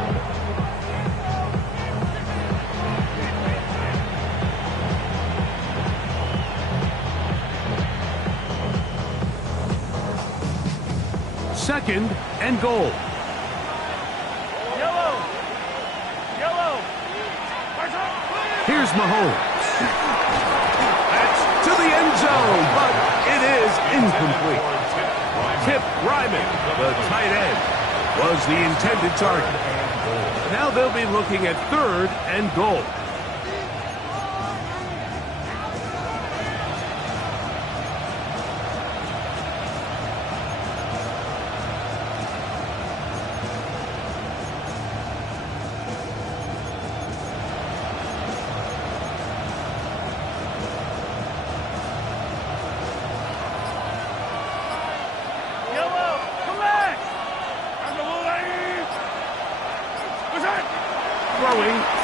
Second and goal. Here's Mahomes. That's to the end zone, but it is incomplete. Tip Ryman, the tight end, was the intended target. Now they'll be looking at 3rd and goal.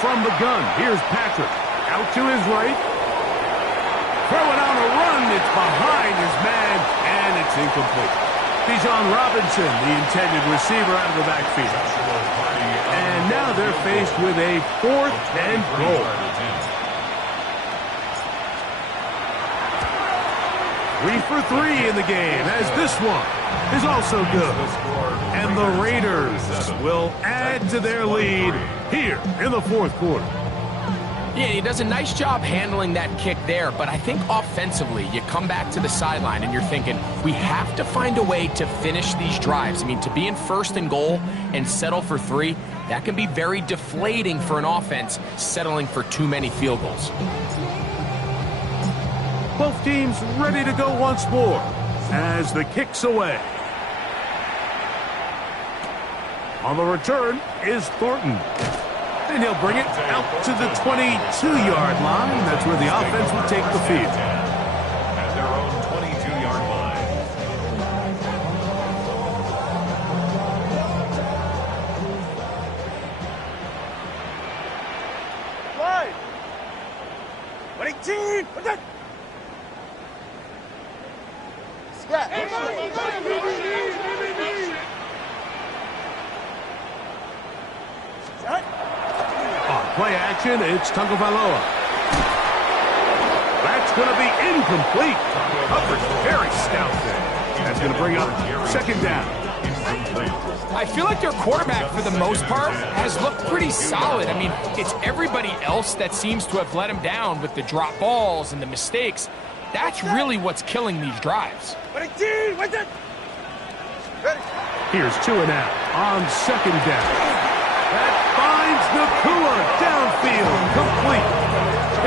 from the gun. Here's Patrick. Out to his right. Throwing on a run. It's behind his man, and it's incomplete. Bijan Robinson, the intended receiver, out of the backfield. And now they're faced with a 4th and goal. 3 for 3 in the game, as this one is also good. And the Raiders will add to their lead here in the 4th quarter. Yeah, he does a nice job handling that kick there, but I think offensively, you come back to the sideline and you're thinking, we have to find a way to finish these drives. I mean, to be in 1st and goal and settle for 3, that can be very deflating for an offense settling for too many field goals. Both teams ready to go once more as the kick's away. On the return is Thornton. And he'll bring it out to the 22-yard line. That's where the offense will take the field. At their own 22-yard line. Slide. 22. What's that? On play action, it's Tagovailoa. That's going to be incomplete. Coverage very stout there. That's going to bring up 2nd down. I feel like their quarterback, for the most part, has looked pretty solid. I mean, it's everybody else that seems to have let him down with the drop balls and the mistakes. That's really what's killing these drives. Here's Tua now on 2nd down. That finds Nakua downfield, complete.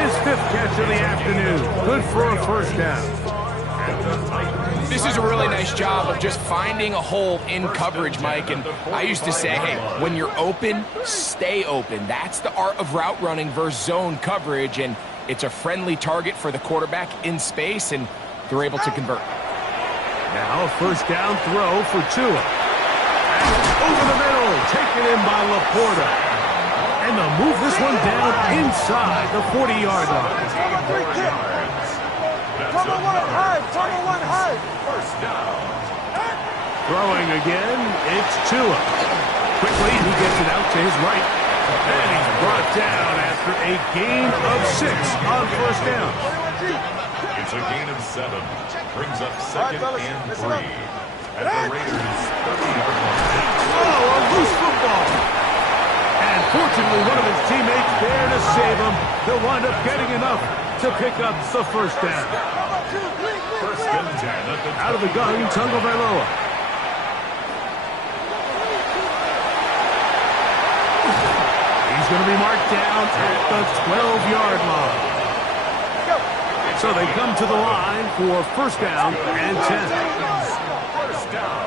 His 5th catch of the afternoon. Good for a 1st down. This is a really nice job of just finding a hole in coverage, Mike. And I used to say, hey, when you're open, stay open. That's the art of route running versus zone coverage. And it's a friendly target for the quarterback in space, and they're able to convert. Now a 1st down throw for Tua. Over the middle, taken in by Laporta. And they'll move this one down inside the 40-yard line. Cover one high. 1st down. Throwing again, it's Tua. Quickly, he gets it out to his right. And he's brought down after a gain of 6 on 1st down. It's a gain of 7. Brings up 2nd and 3. At the Raiders' 30-yard line. Oh, a loose football. And fortunately, one of his teammates there to save him. They'll wind up getting enough to pick up the 1st down. 1st and 10 at the Out of the gun, Tagovailoa. He's going to be marked down at the 12-yard line. So they come to the line for 1st down and 10. 1st down.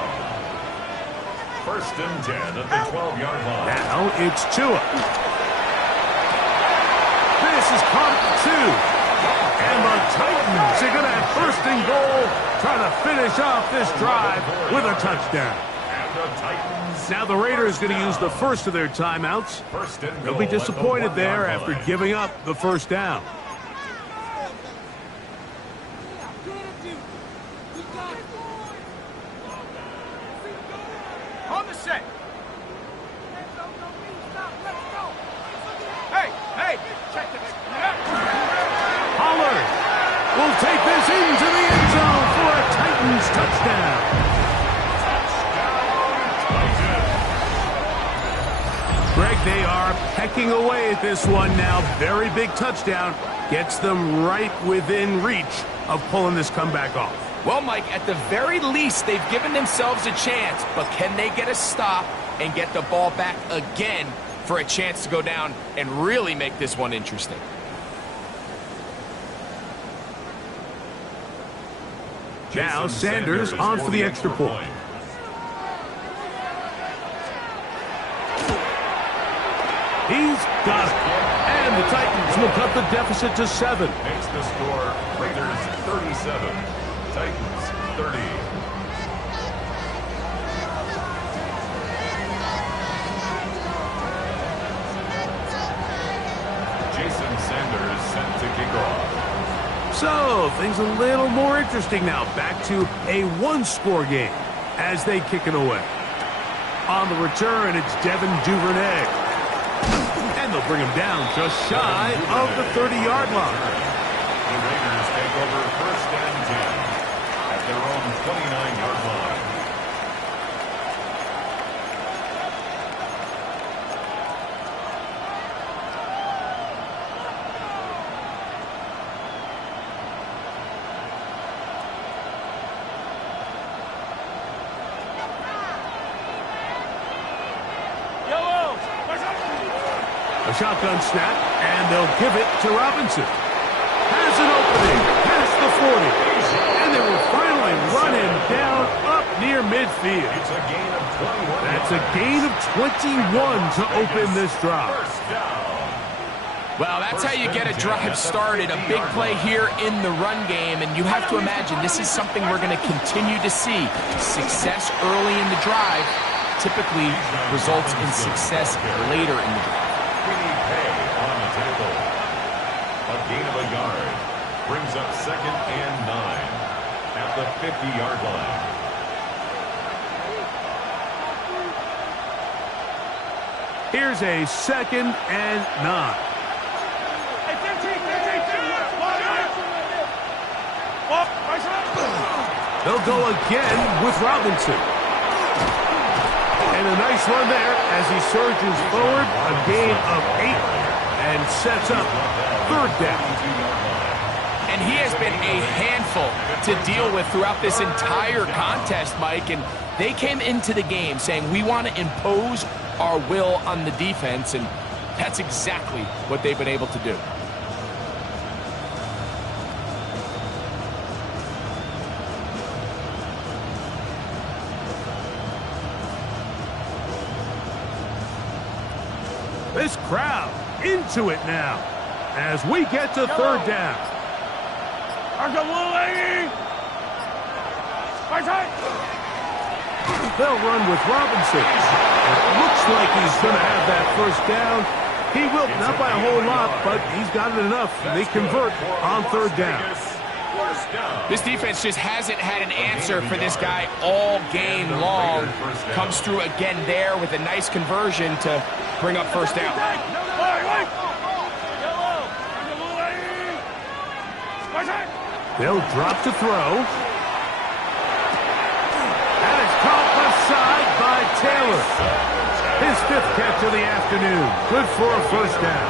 1st and 10 at the 12-yard line. Now it's Tua. This is caught at 2. And the Titans are going to have 1st and goal, trying to finish off this drive with a touchdown. And the Titans. Now the Raiders going to use the first of their timeouts. 1st and They'll goal be at the disappointed 1-yard there line. after giving up the 1st down. On the set. Hey, check this. Pollard will take this into the end zone for a Titans touchdown. Greg, they are pecking away at this one now. Very big touchdown. Gets them right within reach of pulling this comeback off. Well, Mike, at the very least, they've given themselves a chance, but can they get a stop and get the ball back again for a chance to go down and really make this one interesting? Now Sanders on for the extra point. He's got it. And the Titans will cut the deficit to 7. Makes the score Raiders 37, Titans 30. kickoff. So, things a little more interesting now. Back to a one-score game as they kick it away. On the return, it's Devin Duvernay. And they'll bring him down just shy of the 30-yard line. The Raiders take over 1st and 10 at their own 29-yard line. A shotgun snap, and they'll give it to Robinson. Has an opening, past the 40. And they will finally run him down up near midfield. It's a gain of 21. That's a gain of 21 to open this drive. First down. Well, that's how you get a drive started. A big play here in the run game, and you have to imagine this is something we're going to continue to see. Success early in the drive typically results in success later in the drive. On the table. A gain of a yard brings up 2nd and 9 at the 50-yard line. Here's a 2nd and 9. They'll go again with Robinson. And a nice run there as he surges forward, a gain of 8, and sets up 3rd down. And he has been a handful to deal with throughout this entire contest, Mike. And they came into the game saying, we want to impose our will on the defense, and that's exactly what they've been able to do. This crowd into it now as we get to 3rd down. They'll run with Robinson. It looks like he's going to have that 1st down. He will, not by a whole lot, but he's got it enough. They convert on 3rd down. This defense just hasn't had an answer for this guy all game long. Comes through again there with a nice conversion to bring up 1st down. They'll drop to throw. And it's caught aside by Taylor. His 5th catch of the afternoon. Good for a 1st down.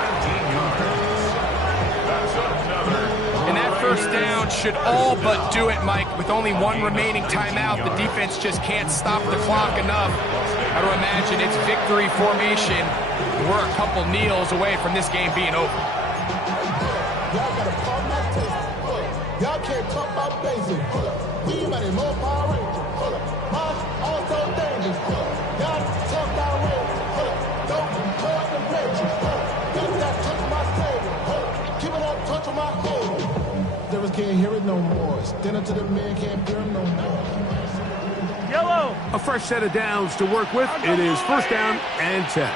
And that 1st down should all but do it, Mike. With only one remaining timeout, the defense just can't stop the clock enough. I would imagine it's victory formation. We're a couple kneels away from this game being over. Y'all can't talk about basic. We money more Power Rangers. Also dangerous. Y'all talk about Rangers. Don't hurt the Rangers. Got that touch my table. Keep it on touch of my head. Devils can't hear it no more. Stand up to the man, can't hear him no more. Yellow. A fresh set of downs to work with. It is 1st down and 10.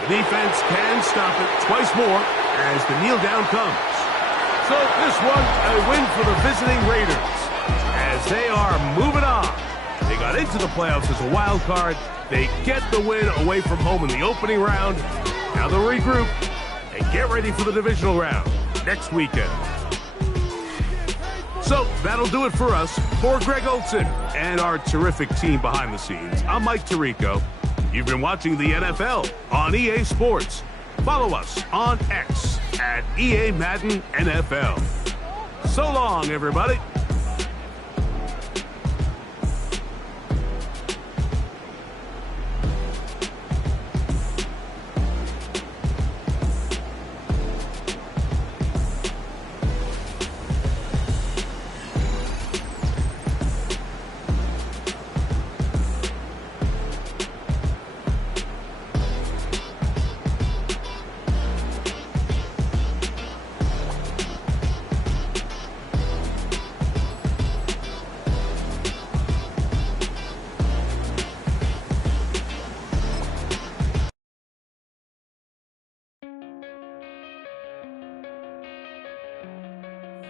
The defense can stop it twice more as the kneel down comes. So this one, a win for the visiting Raiders as they are moving on. They got into the playoffs as a wild card. They get the win away from home in the opening round. Now they'll regroup and get ready for the divisional round next weekend. So that'll do it for us. For Greg Olson and our terrific team behind the scenes, I'm Mike Tirico. You've been watching the NFL on EA Sports. Follow us on X at EA Madden NFL. So long, everybody.